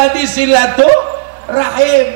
tadi silaturahim.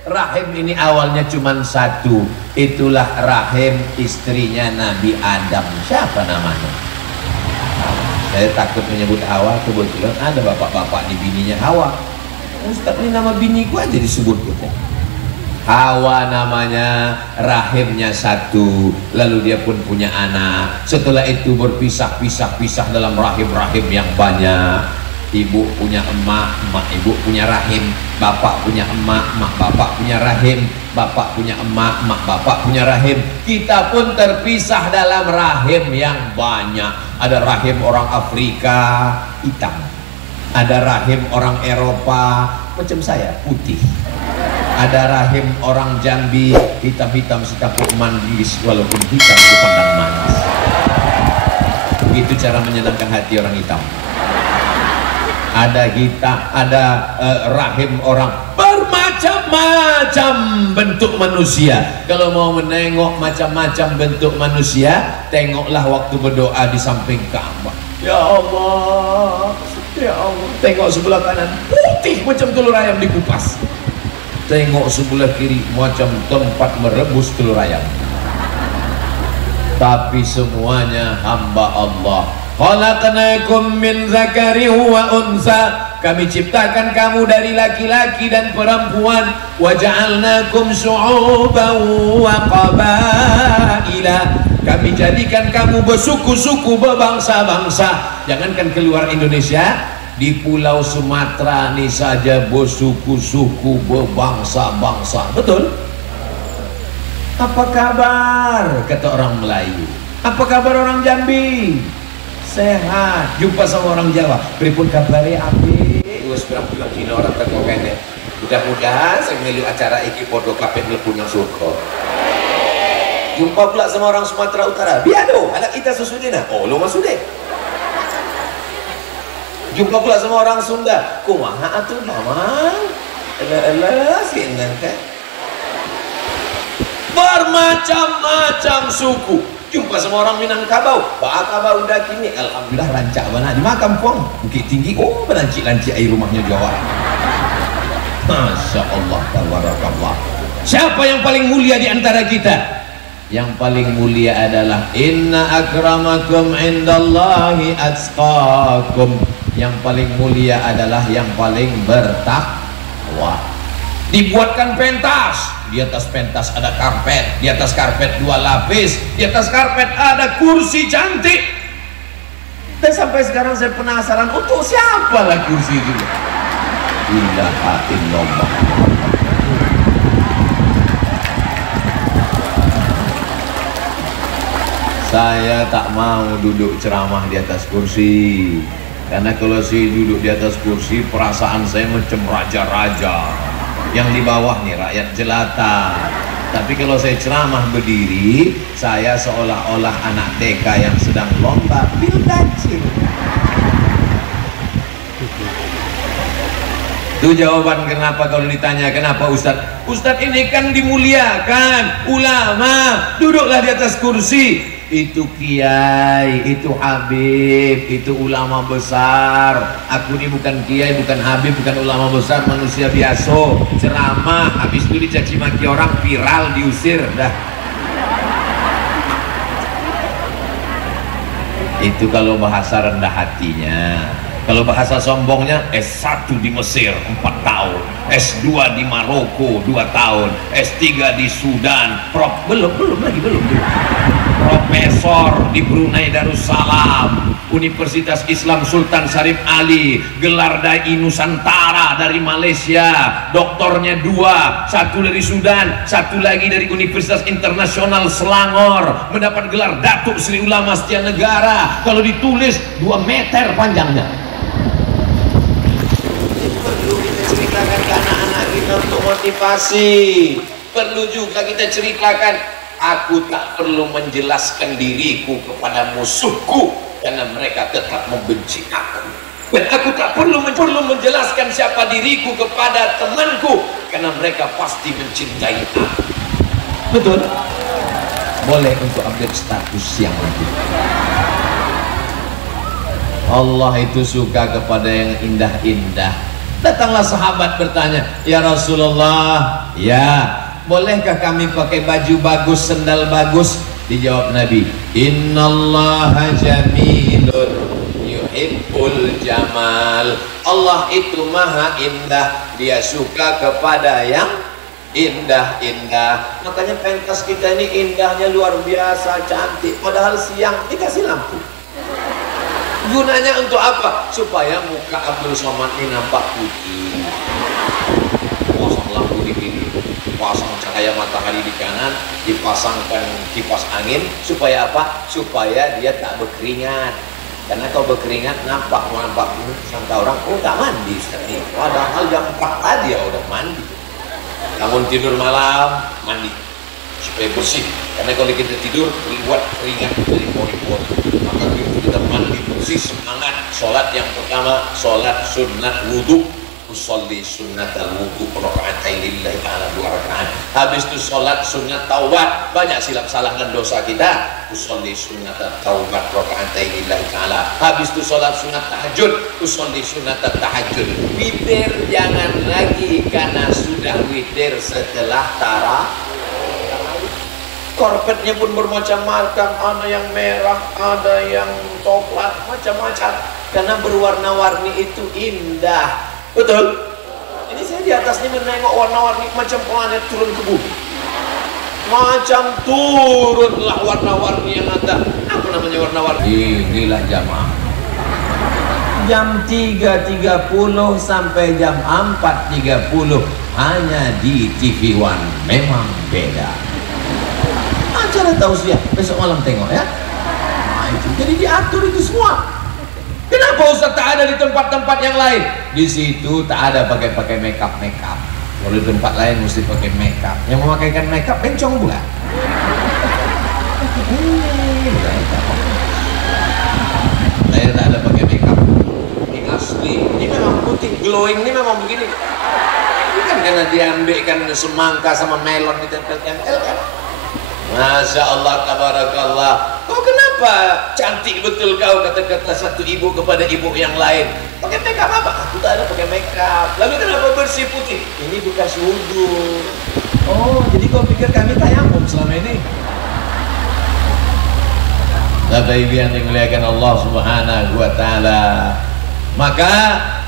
Rahim ini awalnya cuma satu, itulah rahim istrinya Nabi Adam. Siapa namanya? Saya takut menyebut Hawa, kebetulan ada bapak-bapak di bininya Hawa. Ustaz, ini nama biniku aja disebut gitu. Hawa namanya, rahimnya satu, lalu dia pun punya anak. Setelah itu berpisah dalam rahim-rahim yang banyak. Ibu punya emak, emak ibu punya rahim. Bapak punya emak, emak bapak punya rahim. Bapak punya emak, emak bapak punya rahim. Kita pun terpisah dalam rahim yang banyak. Ada rahim orang Afrika, hitam. Ada rahim orang Eropa, macam saya, putih. Ada rahim orang Jambi, hitam-hitam setapuk manis, walaupun hitam itu pandang manis. Begitu cara menyenangkan hati orang hitam. Ada rahim orang bermacam-macam bentuk manusia. Kalau mau menengok macam-macam bentuk manusia, tengoklah waktu berdoa di samping Ka'bah. Ya Allah, ya Allah. Tengok sebelah kanan putih macam telur ayam dikupas. Tengok sebelah kiri macam tempat merebus telur ayam. Tapi semuanya hamba Allah. Khalaqnakum min dzakari wa unsa. Kami ciptakan kamu dari laki-laki dan perempuan. Wa ja'alnakum syu'uban wa qabaila. Kami jadikan kamu bersuku-suku, berbangsa-bangsa. Jangankan keluar Indonesia, di Pulau Sumatera ini saja bersuku-suku, berbangsa-bangsa. Betul? Apa kabar? Kata orang Melayu. Apa kabar orang Jambi? Sehat. Jumpa sama orang Jawa, pripun kabare api? Wis pirang-pirang dina orang teko kene. Mudah-mudahan sing melu acara iki padha kabeh mlebu nang surga. Jumpa pula sama orang Sumatera Utara. Biado, anak kita susudina. Oh, lo masude. Jumpa pula sama orang Sunda. Kumaha atuh mamang? Elah sinang teh. Bermacam-macam suku. Jumpa sama orang Minangkabau, Pak Kabau udah kini, alhamdulillah rancak mana di makam puang, Bukit Tinggi, oh berancik-lancik air rumahnya Jawa. Masya Allah, tabarakallah. Siapa yang paling mulia di antara kita? Yang paling mulia adalah inna akramakum indallahi atqakum. Yang paling mulia adalah yang paling bertakwa. Dibuatkan pentas, di atas pentas ada karpet, di atas karpet 2 lapis, di atas karpet ada kursi cantik. Dan sampai sekarang saya penasaran, untuk siapa lah kursi itu? Ilaha illallah. Saya tak mau duduk ceramah di atas kursi, karena kalau saya duduk di atas kursi, perasaan saya macam raja-raja. Yang di bawah nih rakyat jelata. Tapi kalau saya ceramah berdiri, saya seolah-olah anak TK yang sedang lomba bildacil. Itu jawaban kenapa kalau ditanya kenapa Ustadz. Ustadz ini kan dimuliakan, ulama, duduklah di atas kursi. Itu kiai, itu habib, itu ulama besar. Aku ini bukan kiai, bukan habib, bukan ulama besar, manusia biasa. Ceramah, habis itu dicaci maki orang, viral, diusir, dah. Itu kalau bahasa rendah hatinya. Kalau bahasa sombongnya, S1 di Mesir 4 tahun, S2 di Maroko 2 tahun, S3 di Sudan, belum. Profesor di Brunei Darussalam, Universitas Islam Sultan Syarif Ali, gelar Dai Nusantara dari Malaysia, doktornya 2, 1 dari Sudan, 1 lagi dari Universitas Internasional Selangor, mendapat gelar Datuk Sri Ulama Setia Negara. Kalau ditulis 2 meter panjangnya. Perlu kita ceritakan ke anak-anak kita untuk motivasi. Perlu juga kita ceritakan, aku tak perlu menjelaskan diriku kepada musuhku karena mereka tetap membenci aku. Dan aku tak perlu menjelaskan siapa diriku kepada temanku karena mereka pasti mencintai aku. Betul? Boleh untuk update status yang itu. Allah itu suka kepada yang indah-indah. Datanglah sahabat bertanya, ya Rasulullah, ya bolehkah kami pakai baju bagus, sendal bagus? Dijawab Nabi, innallaha jamilun yuhibbul jamal. Allah itu maha indah, dia suka kepada yang indah-indah. Makanya pentas kita ini indahnya luar biasa, cantik, padahal siang dikasih lampu. Gunanya untuk apa? Supaya muka Abdul Somad ini nampak putih. Pasang lampu di kiri, pasang cahaya matahari di kanan, dipasangkan kipas angin. Supaya apa? Supaya dia tak berkeringat. Karena kalau berkeringat nampak sangka orang, oh tak mandi sekali. Padahal jam 4 tadi ya udah mandi. Namun tidur malam mandi supaya bersih. Karena kalau kita tidur keluar keringat dari pori-pori, maka kita mandi bersih, semangat. Sholat yang pertama, sholat sunat wudhu. Usolli sunnatal wudhu raka'atain lillahi ta'ala 2 rakaat. Habis itu sholat sunat taubat. Banyak silap salah dan dosa kita. Usolli sunnatal taubat raka'atain lillahi ta'ala. Habis itu sholat sunat tahajud. Usolli sunnatal tahajud. Witir jangan lagi, karena sudah witir setelah tarawih. Karpetnya pun bermacam-macam, ada yang merah, ada yang coklat, macam-macam. Karena berwarna-warni itu indah. Betul? Ini saya di atasnya menengok warna-warni macam planet turun ke bumi. Macam turunlah warna-warni yang ada. Apa namanya warna-warni? Inilah jamaah. Jam 3.30 sampai jam 4.30 hanya di TV One. Memang beda. Acara tausiah besok malam tengok ya. Nah, itu jadi diatur itu semua. Kenapa Ustaz tak ada di tempat-tempat yang lain? Di situ tak ada pakai makeup. Kalau di tempat lain mesti pakai makeup. Yang memakaikan makeup bencong pula. Saya tak ada pakai makeup. Ini asli. Ini memang putih, glowing. Ini memang begini. Ini kan karena diambilkan semangka sama melon ditempel-tempel kan. Masya Allah, tabarakallah. Kau kenapa cantik betul kau, kata-kata satu ibu kepada ibu yang lain. Pakai makeup apa? Aku tak ada pakai makeup. Lalu kenapa bersih putih? Ini bekas wudhu. Oh, jadi kau pikir kami tayamum selama ini? Bapak Ibu yang dimuliakan Allah Subhanahu wa Ta'ala. Maka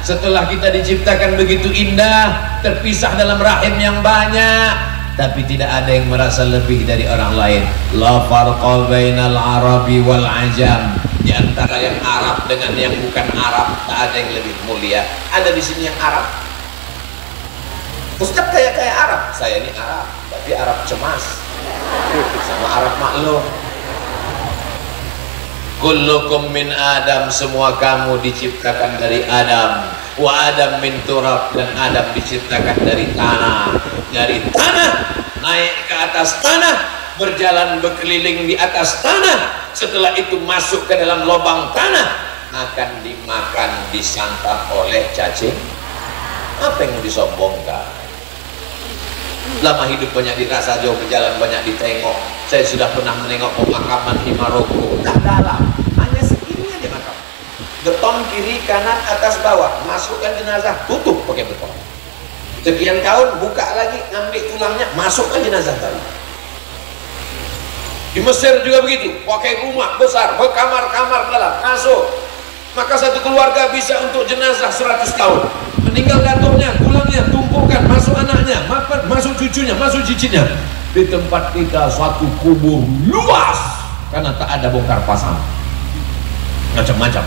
setelah kita diciptakan begitu indah, terpisah dalam rahim yang banyak, tapi tidak ada yang merasa lebih dari orang lain. La farqa bainal Arabi wal Ajam. Di antara yang Arab dengan yang bukan Arab tak ada yang lebih mulia. Ada di sini yang Arab. Ustaz kayak Arab. Saya ini Arab, tapi Arab cemas. Sama Arab maklum. Kullukum min Adam, semua kamu diciptakan dari Adam. Wa Adam min turab, dan Adam diciptakan dari tanah. Dari tanah naik ke atas tanah, berjalan berkeliling di atas tanah. Setelah itu masuk ke dalam lubang tanah, akan dimakan, disantap oleh cacing. Apa yang mau disombongkan? Lama hidup banyak dirasa, jauh berjalan banyak ditengok. Saya sudah pernah menengok pemakaman di Maroko. Tak dalam, hanya segini aja makam. Beton kiri kanan atas bawah, masukkan jenazah, tutup pakai beton. Sekian tahun buka lagi, ambil tulangnya, masukkan jenazah tadi. Di Mesir juga begitu, pakai rumah besar, berkamar-kamar dalam, masuk. Maka satu keluarga bisa untuk jenazah 100 tahun. Meninggal datuknya, tulangnya tumpukan, masuk anaknya, masuk cucunya, masuk cicitnya. Di tempat kita satu kubur luas, karena tak ada bongkar pasang. Macam-macam.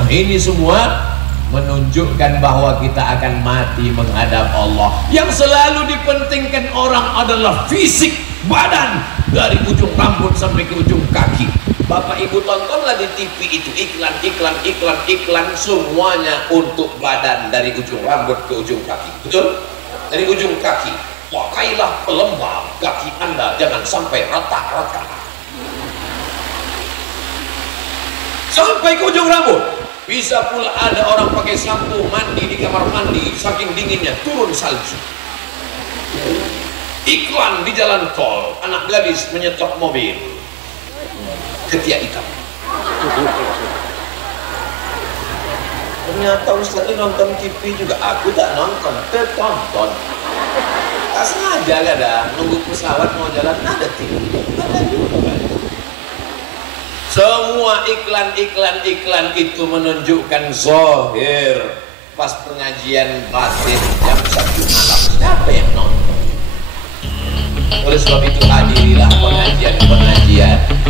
Nah ini semua menunjukkan bahwa kita akan mati menghadap Allah. Yang selalu dipentingkan orang adalah fisik badan, dari ujung rambut sampai ke ujung kaki. Bapak Ibu tontonlah di TV itu iklan semuanya untuk badan, dari ujung rambut ke ujung kaki. Betul? Dari ujung kaki, pakailah pelembab kaki Anda, jangan sampai retak-retak. Sampai ke ujung rambut. Bisa pula ada orang pakai sampo mandi di kamar mandi, saking dinginnya turun salju. Iklan di jalan tol, anak gadis menyetop mobil, ketiak hitam. ternyata Ustaz ini nonton TV juga. Aku tak nonton, tertonton. Tak sengaja kadang nunggu pesawat mau jalan ada TV, ada juga. Semua iklan itu menunjukkan zahir. Pas pengajian batin jam 1 malam, siapa yang nonton? Oleh sebab itu hadirilah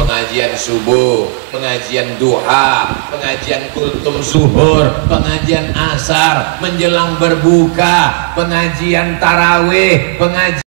pengajian subuh, pengajian duha, pengajian kultum zuhur, pengajian asar menjelang berbuka, pengajian tarawih, pengajian